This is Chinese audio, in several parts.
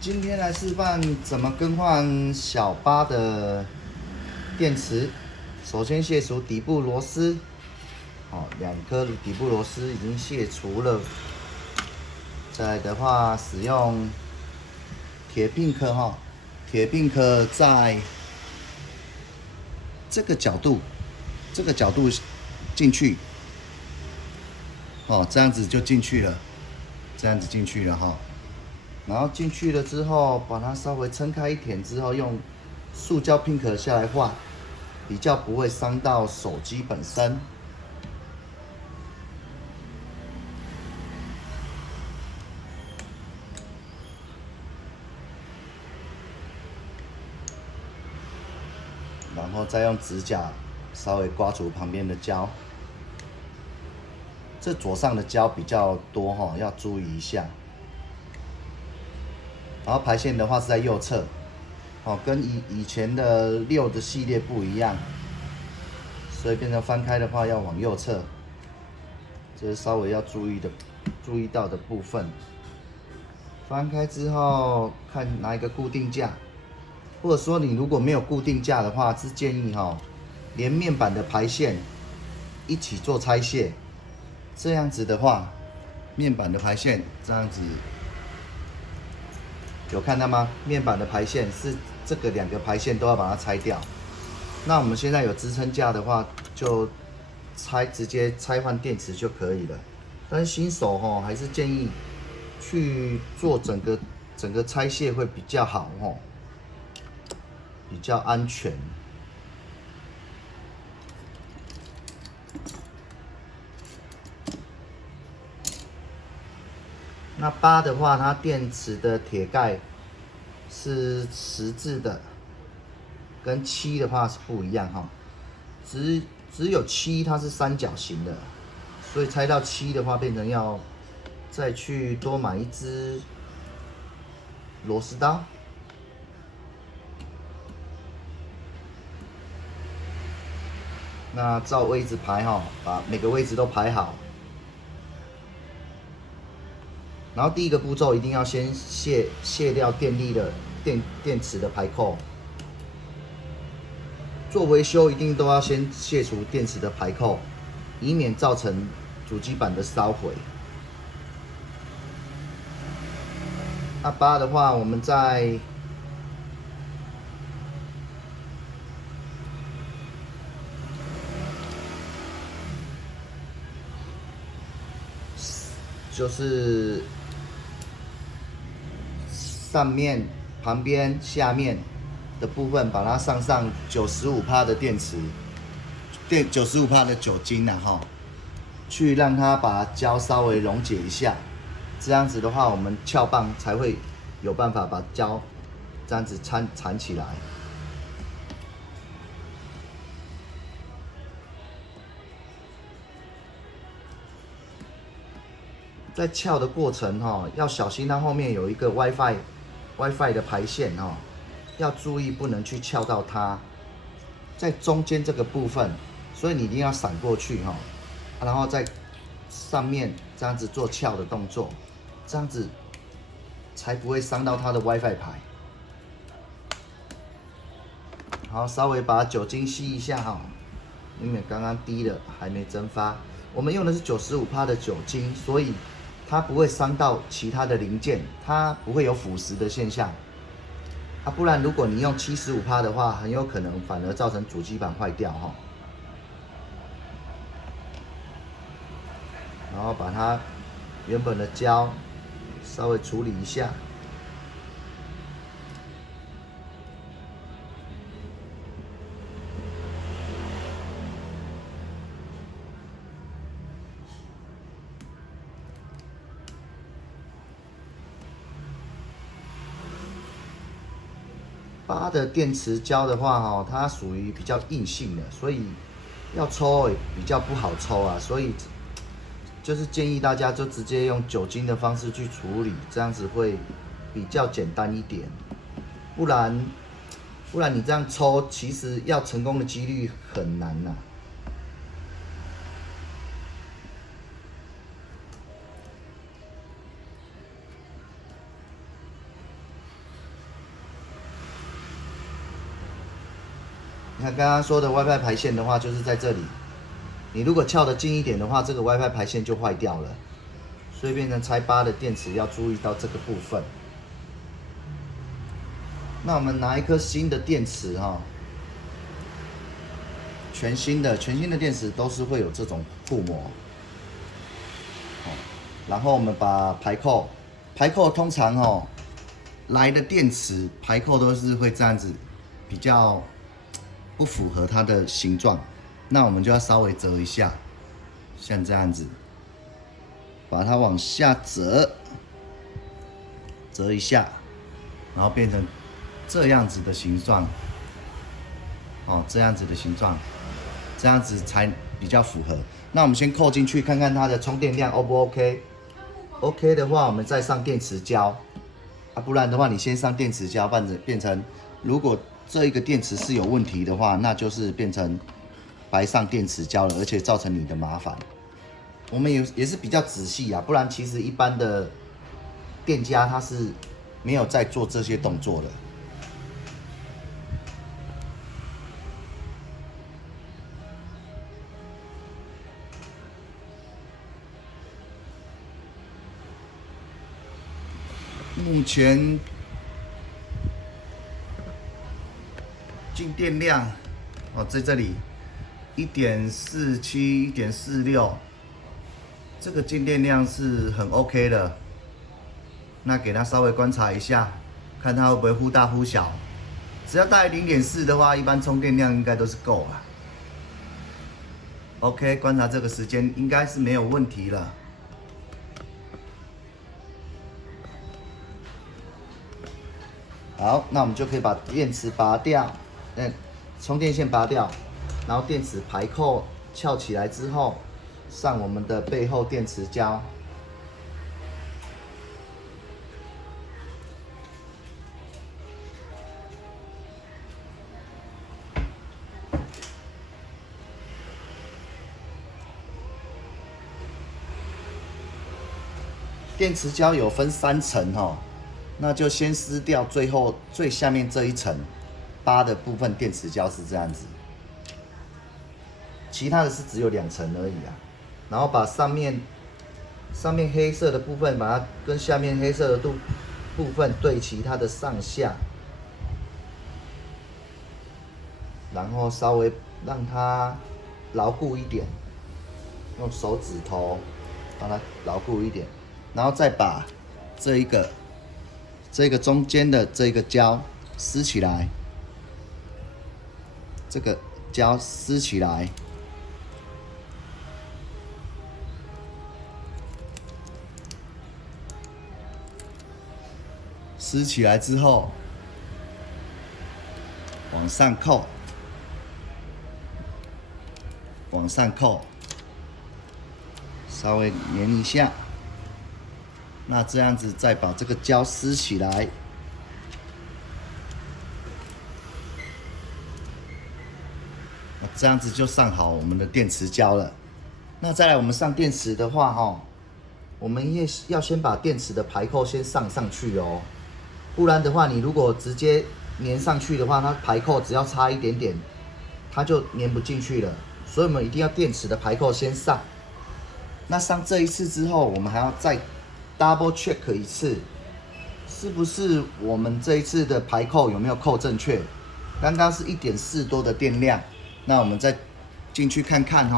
今天来示范怎么更换小八的电池。首先卸除底部螺丝，2颗底部螺丝已经卸除了。再来的话，使用铁并科铁并科在这个角度进去，这样子就进去了，然后进去了之后，把它稍微撑开一点之后，用塑胶拼壳下来换，比较不会伤到手机本身。然后再用指甲稍微刮除旁边的胶。这左上的胶比较多要注意一下。然后排线的话是在右侧，跟以前的6的系列不一样，所以变成翻开的话要往右侧，这是稍微要注意到的部分。翻开之后看拿一个固定架，或者说你如果没有固定架的话，是建议连面板的排线一起做拆卸，这样子的话，面板的排线这样子。有看到吗？面板的排线是这个2个排线都要把它拆掉。那我们现在有支撑架的话，就直接拆换电池就可以了。但是新手还是建议去做整个拆卸会比较好比较安全。那8的话，它电池的铁盖是10字的，跟7的话是不一样只有7它是三角形的，所以拆到7的话，变成要再去多买一支螺丝刀。那照位置排把每个位置都排好。然后第一个步骤一定要先卸掉电池的排扣。做维修一定都要先卸除电池的排扣，以免造成主机板的烧毁。那8的话，我们在就是上面、旁边、下面的部分，把它上95%的电池，95%的酒精去让它把胶稍微溶解一下。这样子的话，我们撬棒才会有办法把胶这样子缠起来。在撬的过程要小心，它后面有一个 WiFi 的排线要注意不能去撬到它，在中间这个部分，所以你一定要闪过去然后在上面这样子做撬的动作，这样子才不会伤到它的 WiFi 牌。好，稍微把酒精吸一下因为刚刚滴了还没蒸发。我们用的是95%的酒精，所以它不会伤到其他的零件，它不会有腐蚀的现象。不然如果你用75%的话，很有可能反而造成主机板坏掉然后把它原本的胶稍微处理一下。8的电池胶的话它属于比较硬性的，所以要抽也比较不好抽所以就是建议大家就直接用酒精的方式去处理，这样子会比较简单一点。不然你这样抽，其实要成功的几率很难看刚刚说的 WiFi 排线的话，就是在这里。你如果撬得近一点的话，这个 WiFi 排线就坏掉了，所以变成拆8的电池要注意到这个部分。那我们拿一颗新的电池哈，全新的电池都是会有这种护膜。然后我们把排扣通常来的电池排扣都是会这样子，比较不符合它的形状，那我们就要稍微折一下，像这样子，把它往下折一下，然后变成这样子的形状，这样子的形状，这样子才比较符合。那我们先扣进去看看它的充电量 O 不 OK？OK 的话，我们再上电池胶不然的话，你先上电池胶，变成如果这一个电池是有问题的话，那就是变成白上电池胶了，而且造成你的麻烦。我们也是比较仔细不然其实一般的店家他是没有在做这些动作的。目前进电量在这里 1.47、1.46，这个进电量是很 OK 的。那给它稍微观察一下，看它会不会忽大忽小。只要大于 0.4 的话，一般充电量应该都是够了。OK， 观察这个时间应该是没有问题了。好，那我们就可以把电池拔掉，充电线拔掉，然后电池排扣撬起来之后，上我们的背后电池胶。电池胶有分3层那就先撕掉最下面这一层8的部分电池胶是这样子，其他的是只有2层而已然后把上面黑色的部分，把它跟下面黑色的部分对齐它的上下，然后稍微让它牢固一点，用手指头让它牢固一点，然后再把这个中间的这个胶撕起来，这个胶撕起来，撕起来之后往上扣，往上扣，稍微粘一下。那这样子再把这个胶撕起来，这样子就上好我们的电池胶了。那再来我们上电池的话我们也要先把电池的排扣先上去不然的话你如果直接粘上去的话，它排扣只要差一点点，它就粘不进去了。所以我们一定要电池的排扣先上。那上这一次之后，我们还要再double check 一次，是不是我们这一次的排扣有没有扣正确？刚刚是1.4多的电量，那我们再进去看看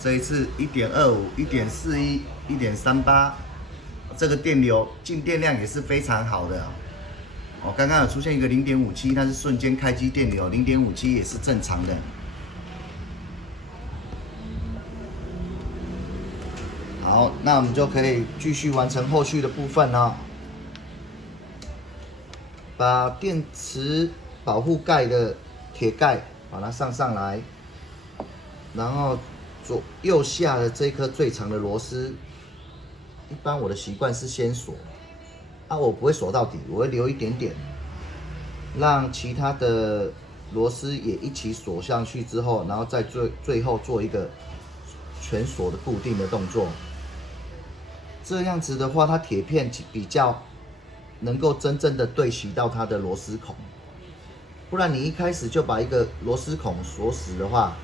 这一次 1.25、1.41、1.38，这个电流进电量也是非常好的刚刚有出现一个0.57，它是瞬间开机电流，0.57也是正常的。好，那我们就可以继续完成后续的部分把电池保护盖的铁盖把它上来，然后右下的这颗最长的螺丝，一般我的习惯是先锁，我不会锁到底，我会留一点点，让其他的螺丝也一起锁上去之后，然后再最后做一个全锁的固定的动作。这样子的话，它铁片比较能够真正的对齐到它的螺丝孔。不然你一开始就把一个螺丝孔锁死的话，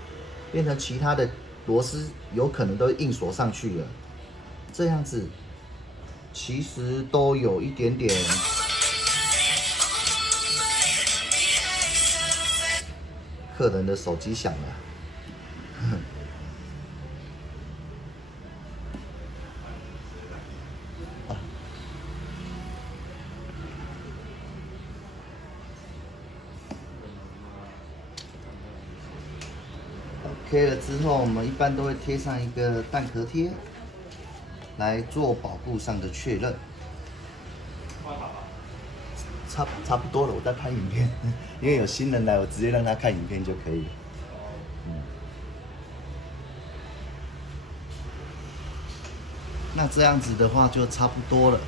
变成其他的螺丝有可能都硬锁上去了，这样子其实都有一点点客人的手机响了。OK 了之后，我们一般都会贴上一个蛋壳贴，来做保护上的确认。差不多了，我在拍影片，因为有新人来，我直接让他看影片就可以了。那这样子的话就差不多了。